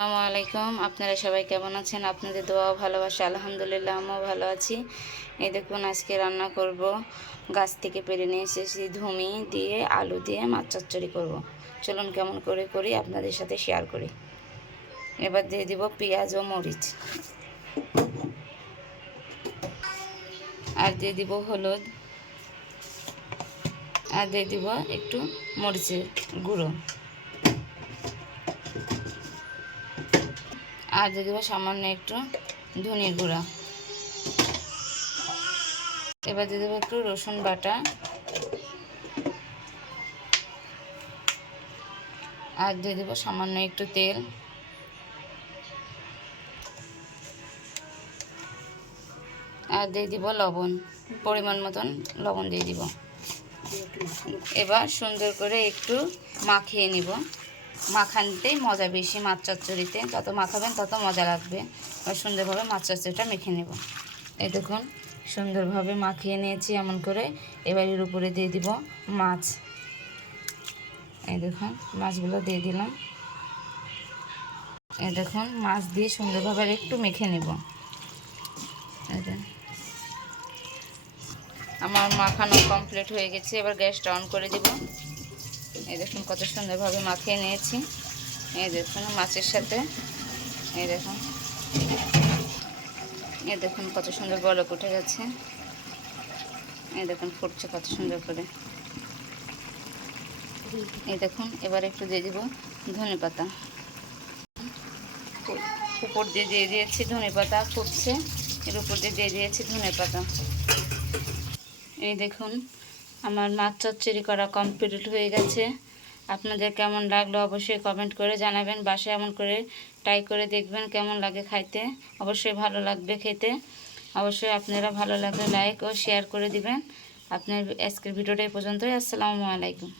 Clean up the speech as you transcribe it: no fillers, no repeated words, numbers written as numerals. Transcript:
আসসালামু আলাইকুম। আপনারা সবাই কেমন আছেন? আপনাদের দোয়া ও ভালোবাসা আলহামদুলিল্লাহ আমিও ভালো আছি। এই দেখুন আজকে রান্না করব, গাছ থেকে পেড়ে নিয়ে এসেছি ধুমি দিয়ে আলু দিয়ে মাছ চচ্চড়ি করব। চলুন কেমন করে করি আপনাদের সাথে শেয়ার করি। এবার দিয়ে দিব পেঁয়াজ ও মরিচ, আর দিয়ে দিব হলুদ, আর দিয়ে দিব একটু মরিচের গুঁড়ো, আর দিয়ে দেবো সামান্য একটু ধনে গুঁড়া। এবার দিয়ে দেবো একটু রসুন বাটা, আর দিয়ে দেবো সামান্য একটু তেল, আর দিয়ে দিব লবণ, পরিমাণ মতন লবণ দিয়ে দিব। এবার সুন্দর করে একটু মাখিয়ে নিব। মাখানতেই মজা বেশি, মাছ চচ্চড়িতে যত মাখাবেন তত মজা লাগবে। এবার সুন্দরভাবে মাছ চচ্চড়িটা মেখে নেব। এই দেখুন সুন্দরভাবে মাখিয়ে নিয়েছি এমন করে। এবার এর উপরে দিয়ে দিব মাছ। এই দেখুন মাছগুলো দিয়ে দিলাম। এই দেখুন মাছ দিয়ে সুন্দরভাবে একটু মেখে নেব। আমার মাখানো কমপ্লিট হয়ে গেছে। এবার গ্যাসটা অন করে দিব। এই দেখুন কত সুন্দরভাবে মাখিয়ে নিয়েছি। এই দেখুন মাছের সাথে, এই দেখুন কত সুন্দর বলক উঠে গেছে। এই দেখুন ফুটছে কত সুন্দর করে। এই দেখুন এবার একটু দিয়ে দিব ধনেপাতা। উপর দিয়ে দিয়েছি ধনেপাতা, ফুটছে এর উপর দিয়ে দিয়েছি ধনেপাতা। এই দেখুন আমার মাছ চচ্চড়ি করা কমপ্লিট হয়ে গেছে। আপনাদের কেমন লাগলো অবশ্যই কমেন্ট করে জানাবেন। বাসায় এমন করে ট্রাই করে দেখবেন কেমন লাগে খাইতে। অবশ্যই ভালো লাগবে খেতে। অবশ্যই আপনারা ভালো লাগলে লাইক ও শেয়ার করে দিবেন। আপনার আজকের ভিডিওটা এই পর্যন্তই। আসসালামু আলাইকুম।